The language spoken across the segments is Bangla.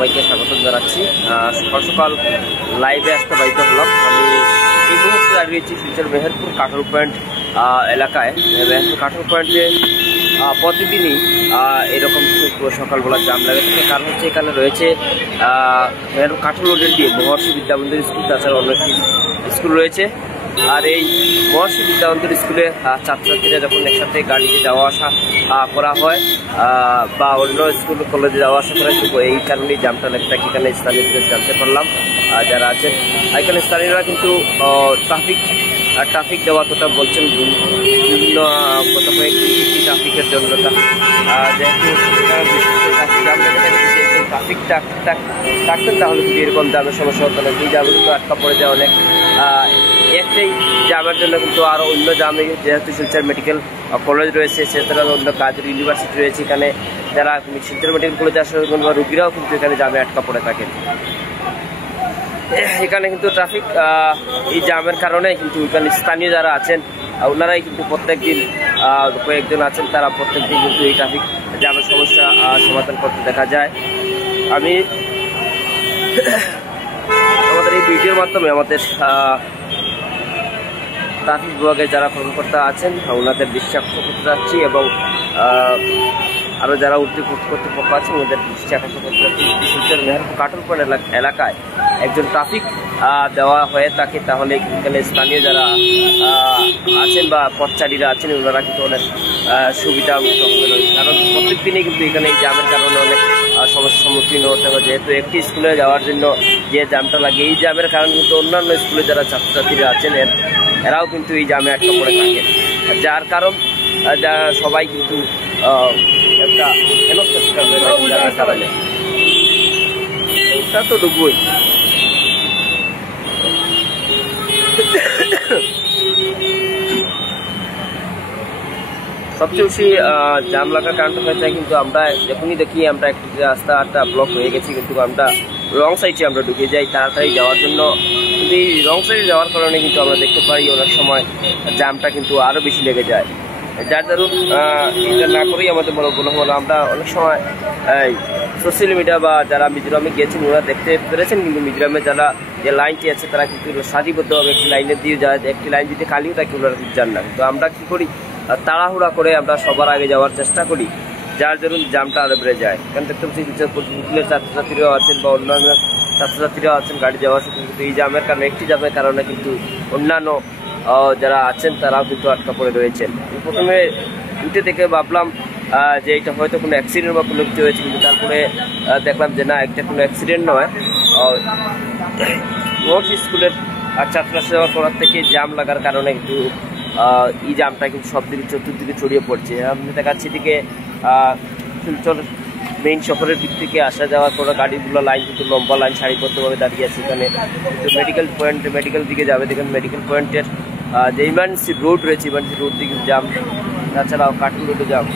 সবাইকে স্বাগত জানাচ্ছি। সকাল সকাল লাইভে আসতে বাধ্য হলাম। আমি এই মুহূর্তে দাঁড়িয়েছি শিলচর মেহেরপুর কাঠল পয়েন্ট এলাকায়। মেহেরপুর কাঠল পয়েন্টে প্রতিদিনই এরকম সকালবেলা জাম লাগে থাকে। কারণ হচ্ছে এখানে রয়েছে মেহেরপুর কাঠল রোডের দিয়ে মহর্ষি বিদ্যামন্দির স্কুল, তাছাড়া অন্য একটি স্কুল রয়েছে। আর এই মহর্ষি বিদ্যামন্দির স্কুলে ছাত্রছাত্রীরা যখন একসাথে গাড়িতে যাওয়া আসা করা হয় বা অন্য স্কুল কলেজে যাওয়া আসা করে, কিন্তু এই কারণেই জামটা লেগে থাকে। এখানে স্থানীয়দের জানতে পারলাম যারা আছেন এখানে স্থানীয়রা কিন্তু ট্রাফিক দেওয়ার কথা বলছেন। বিভিন্ন গত কয়েকটি ট্রাফিকের জন্য যেহেতু জাম লেগে থাকে, ট্রাফিক থাকতেন তাহলে যদি এরকম জামের সমস্যা হতো না। এই জামে কিন্তু আটকা পড়ে যায় অনেক। একটাই জামের জন্য কিন্তু আরও অন্য জামে, যেহেতু শিলচর মেডিকেল কলেজ রয়েছে, সেছাড়া অন্য কাজের ইউনিভার্সিটি রয়েছে, এখানে যারা শিলচর মেডিকেল কলেজে আসার জন্য রুগীরাও কিন্তু এখানে জামে আটকা পড়ে থাকেন। এখানে কিন্তু ট্রাফিক এই জামের কারণে কিন্তু এখানে স্থানীয় যারা আছেন ওনারাই কিন্তু প্রত্যেকদিন কয়েকজন আছেন, তারা প্রত্যেকদিন কিন্তু এই ট্রাফিক জামের সমস্যা সমাধান করতে দেখা যায়। আমি আমাদের এই ভিডিওর মাধ্যমে আমাদের ট্রাফিক বিভাগে যারা কর্মকর্তা আছেন ওনাদের দৃষ্টি আকর্ষণ করতে যাচ্ছি, এবং আরও যারা কর্তৃপক্ষ আছেন ওদের দৃষ্টি আকর্ষণ করতে যাচ্ছি। শিলচর মেহেরপুর কাঠল পয়েন্ট এলাকায় একজন ট্রাফিক দেওয়া হয়ে থাকে, তাহলে এখানে স্থানীয় যারা আছেন বা পথচারীরা আছেন ওনারা কিন্তু অনেক সুবিধা মুক্ত হবে। কারণ প্রত্যেক দিনই কিন্তু এখানে এই জামের কারণে অনেক সমস্যার সম্মুখীন হতে হবে। যেহেতু একটি স্কুলে যাওয়ার জন্য যে জামটা লাগে, এই জামের কারণে কিন্তু অন্যান্য স্কুলে যারা ছাত্রছাত্রীরা আছেন এরাও কিন্তু এই জামে আটকা পড়ে থাকে, যার কারণ সবাই কিন্তু একটা হেনস্থার শিকার হয়ে থাকে জামের কারণে। এটা তো ডুবই সবচেয়ে বেশি জাম লাগার কারণটা হয়ে যায় কিন্তু আমরা যখনই দেখি আমরা একটি রাস্তাটা ব্লক হয়ে গেছি, কিন্তু আমরা রং সাইডে আমরা ঢুকে যাই তাড়াতাড়ি যাওয়ার জন্য। কিন্তু এই রং সাইডে যাওয়ার কারণে কিন্তু আমরা দেখতে পাই অনেক সময় জামটা কিন্তু আরও বেশি লেগে যায়। যার দারুণ এটা না করেই আমাদের মনে হলো আমরা অনেক সময় সোশ্যাল মিডিয়া বা যারা মিজোরামে গিয়েছেন ওরা দেখতে পেরেছেন, কিন্তু মিজোরামে যারা যে লাইনটি আছে তারা কিন্তু সারিবদ্ধভাবে একটি লাইনের দিয়ে যায়, একটি লাইন যদি খালিও থাকে ওরা যান না। কিন্তু আমরা কী করি, তাড়াহুড়া করে আমরা সবার আগে যাওয়ার চেষ্টা করি, যার জন্য জামটা আরও বেড়ে যায়। কারণ দেখতে পাচ্ছি স্কুলের ছাত্রছাত্রীরাও আছেন বা অন্যান্য ছাত্রছাত্রীরাও আছেন গাড়ি যাওয়ার সাথে, কিন্তু এই জামের কারণে একটি জামের কারণে কিন্তু অন্যান্য যারা আছেন তারাও কিন্তু আটকা পড়ে রয়েছেন। প্রথমে উঠে দেখে ভাবলাম যে এটা হয়তো কোনো অ্যাক্সিডেন্ট বা কোনো কিছু হয়েছে, কিন্তু তারপরে দেখলাম যে না, একটা কোনো অ্যাক্সিডেন্ট নয়। মহর্ষি স্কুলের ছাত্রা সেবা করার থেকে জাম লাগার কারণে কিন্তু এই জামটা কিন্তু সব দিকে চতুর্দিকে ছড়িয়ে পড়ছে। আমি দেখাচ্ছি দিকে শিলচর মেইন শহরের দিক থেকে আসা যাওয়া করা গাড়িগুলো লাইন কিন্তু লম্বা লাইন সারিবদ্ধভাবে দাঁড়িয়ে আছে। এখানে মেডিকেল দিকে যাবে, দেখেন মেডিকেল পয়েন্টের যে ইমার্জেন্সি রোড রয়েছে, ইমার্জেন্সি রোড দিকে জাম, তাছাড়াও কাঠল রোডে জাম।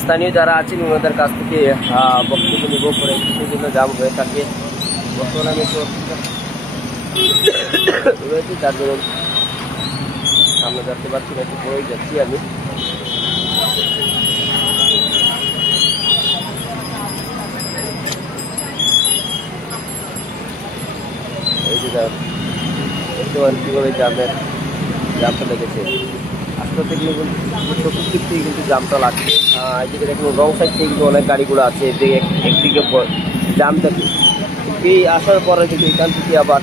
স্থানীয় যারা আছেন ওনাদের কাছ থেকে বক্তব্য নিব করে সেই জন্য জাম হয়ে থাকে। বর্তমানে আমি রয়েছি, তার জন্য সামনে যাতে পারছি না, একটু পরেই যাচ্ছি আমি। এই যে দেখতে পারেন কীভাবে জামটা লেগেছে। আস্তে থেকে চতুর্দিক থেকে কিন্তু জামটা লাগছে। এদিকে দেখুন রং সাইড থেকে কিন্তু অনেক গাড়িগুলো আছে, একদিকে জাম থাকে। এই আসার পরে কিন্তু এখান থেকে আবার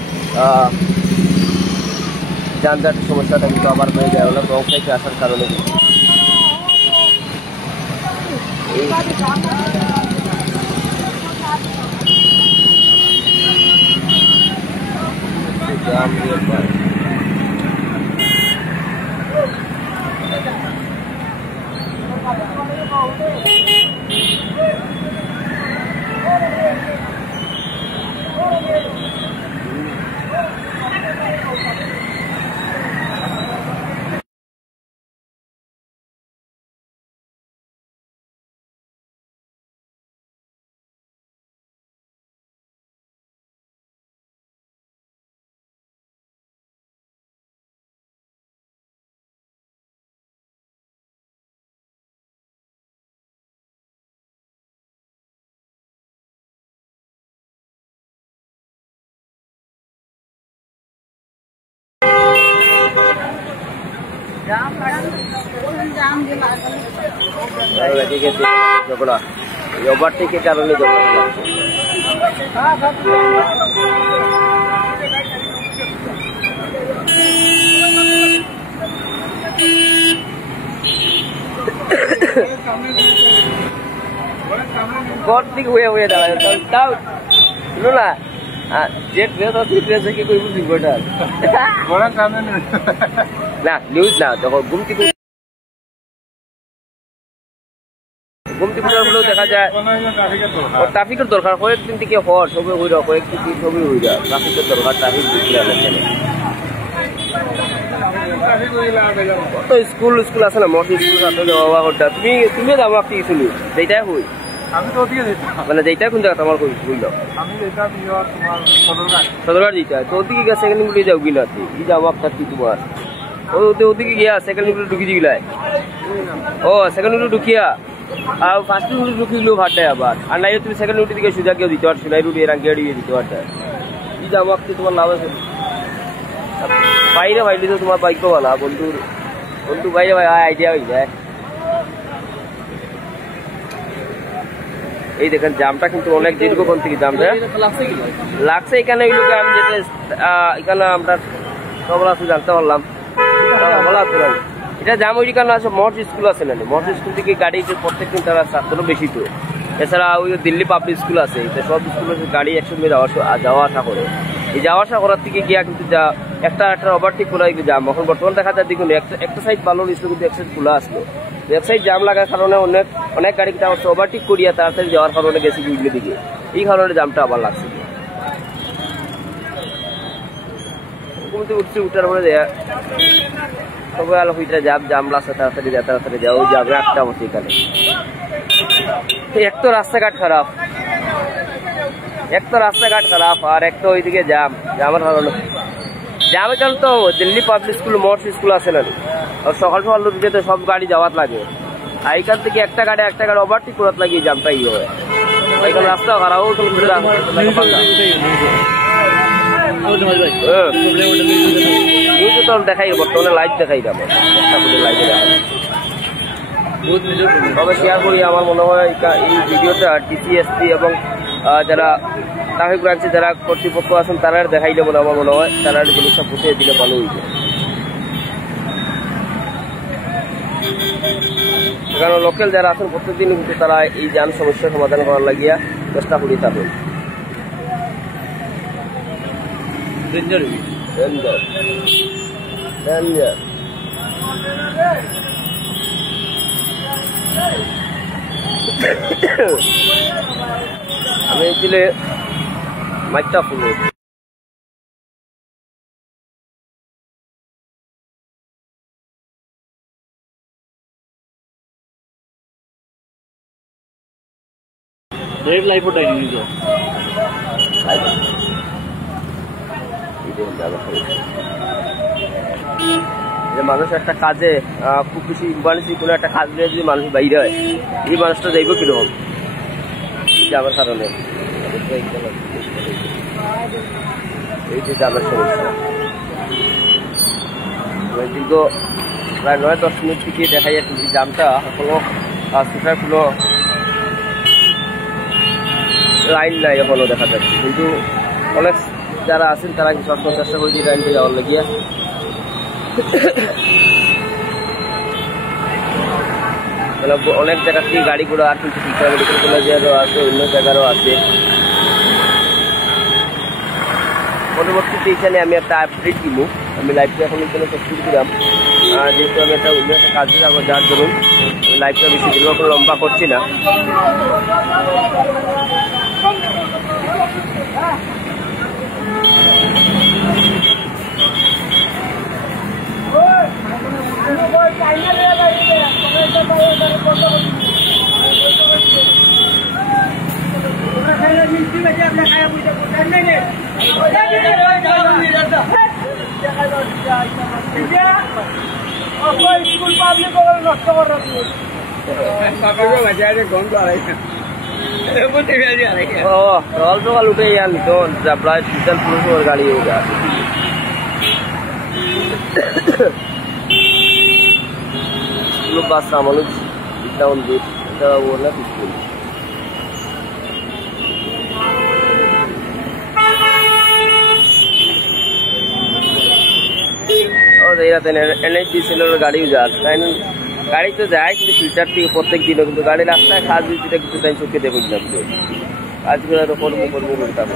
যানজটের সমস্যাটা কিন্তু আবার হয়ে যায় অনেক রং সাইডে আসার কারণে। জাম দিয়ে ঝগড়া ওভারটেকের কারণে ঝগড়া ঘর থেকে হয়ে হয়ে দাঁড়ায় তাও শুনো না যে ড্রেস আছে ড্রেস থেকে কই বুঝি গোটা না নিউজ না যখন ঘুমতি ঘুমতিগুলো দেখা যায় ট্রাফিকের দরকার কয়েকদিন থেকে হওয়ার সবই হইল কয়েকদিন থেকে সবই হইল ট্রাফিকের দরকার ট্রাফিক স্কুল স্কুল আছে না মঠ স্কুল সাথে যাওয়া হঠাৎ তুমিও যাবো আপনি শুনি যেটাই হই মানে যেটা কোন জায়গা তোমার বুঝলো সদরঘাট যেটা তো ওদিকে গিয়ে সেকেন্ড গুলি যাও গিলা কি যাবো আপনার কি তোমার ওদিকে গিয়া সেকেন্ড গুলো ঢুকি দিলাই ও সেকেন্ড গুলো ঢুকিয়া আর ফার্স্ট রুটি ঢুকি দিলেও ভাটটাই আবার আর নাই তুমি সেকেন্ড রুটি দিকে সুজা কেউ দিতে পারছো নাই রুটি রাঙ্গিয়া দিয়ে দিতে পারটা কি যাবো আপনি তোমার লাভ আছে বাইরে বাইরে তো তোমার বাইকও ভালো বন্ধু বাইরে ভাই আইডিয়া হয়ে যায় এই দেখেন জামটা কিন্তু অনেক দীর্ঘক্ষণ থেকে জামটা লাগছে এখানে ওই লোকে আমি যেটা এখানে আমরা সবল আছে জানতে পারলাম ভালো আছে এটা জাম ওই কারণে আছে মঠ স্কুল আছে না মঠ স্কুল থেকে গাড়ি প্রত্যেকদিন তারা ছাত্র বেশি তো এছাড়া ওই দিল্লি পাবলিক স্কুল আছে এটা সব স্কুলের গাড়ি একসঙ্গে যাওয়া আসা করে এই যাওয়া আসা করার থেকে গিয়া কিন্তু একটা ওভারটেক করা জাম এখন বর্তমান দেখা যায় দেখুন একটা সাইড ভালো স্কুল কিন্তু এক সাইড খোলা আসলো এক সাইড জাম লাগার কারণে অনেক গাড়ি কিন্তু আমার ওভারটেক করিয়া তাড়াতাড়ি যাওয়ার কারণে গেছি বুঝলে দিকে এই কারণে জামটা আবার লাগছে উঠছে উঠার পরে সবাই আলো হইতে জাম লাগছে তাড়াতাড়ি যাও ওই যাবে একটা মতো এখানে এক তো রাস্তাঘাট খারাপ আর এক তো ওইদিকে জামের কারণে জামের কারণ তো দিল্লি পাবলিক স্কুল মঠ স্কুল আছে না আর সকাল উঠে তো সব গাড়ি যাওয়ার লাগে আর এখান থেকে একটা গাড়ি ওভারটেক করার লাগে জামটা হয় এখানে রাস্তা খারাপ দেখাই বর্তমানে লাইভ দেখাই যাবো তবে শেয়ার করি আমার মনে হয় এই ভিডিওটা টিসিএসপি এবং যারা ট্রাফিক ব্রাঞ্চে যারা কর্তৃপক্ষ আছেন তারা দেখাইলে বলে আমার মনে হয় তারা জিনিসটা বুঝিয়ে দিলে ভালো হইবে কারণ লোকাল যারা আছেন প্রত্যেকদিন কিন্তু তারা এই যান সমস্যার সমাধান করার লাগিয়া চেষ্টা করি থাকেন আমি এখানে মাইকটা ফুল লাইফ মানুষ একটা কাজে খুব বেশি ইমার্জেন্সি কোনো একটা কাজ নিয়ে যদি মানুষ বাইরে হয় এই মানুষটা যাইব কিরকম যাবার কারণে এই যে যাবার সমস্যা দীর্ঘ প্রায় 9-10 মিনিট থেকে দেখা যাচ্ছে যে জামটা এখনো সেটার কোনো লাইন নাই এখনো দেখা যাচ্ছে কিন্তু অনেক যারা আছেন তারা সবসময় চেষ্টা করছে লাইনটা যাওয়ার লাগিয়া অনেক জায়গা থেকে গাড়ি ঘোড়া আর কিন্তু শিক্ষা মেডিকেল কলেজেরও আছে অন্য জায়গারও আছে পরবর্তীতে এখানে আমি একটা আপডেট দিব আমি লাইভটা এখন এখানে শেষ দিলাম যেহেতু আমি একটা অন্য একটা কাজে যাবো যার ধরুন লাইভটা বেশি দীর্ঘ করে লম্বা করছি না স্কুল পাবলিক নষ্ট করার সকাল সকাল উঠে আনি তো প্রায় বিশাল পুরসভার গাড়ি হয়ে যায় বাস রামানুজ বিদ্যা মন্দির, এটা ওনার স্কুল। NHDCL গাড়িও যায়, গাড়ি তো যায় কিন্তু ফিল্টার থেকে প্রত্যেক দিনও, কিন্তু গাড়ি রাস্তায় খাস দিতে কিন্তু তাই চোখে দেখুন না, কাজগুলো তো করবো করতে হবে।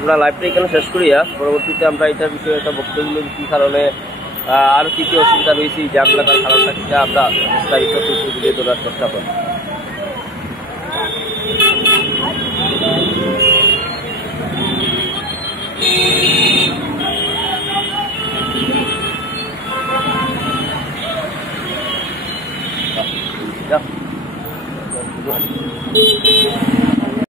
আমরা লাইভটা এখানে শেষ করি, পরবর্তীতে আমরা এটার বিষয়ে একটা বক্তব্য কী কারণে আরও কী কী অসুবিধা রয়েছে এই জ্যাম লাগার কারণটা সেটা আমরা বিস্তারিত তুলে ধরার চেষ্টা করি। Yeah.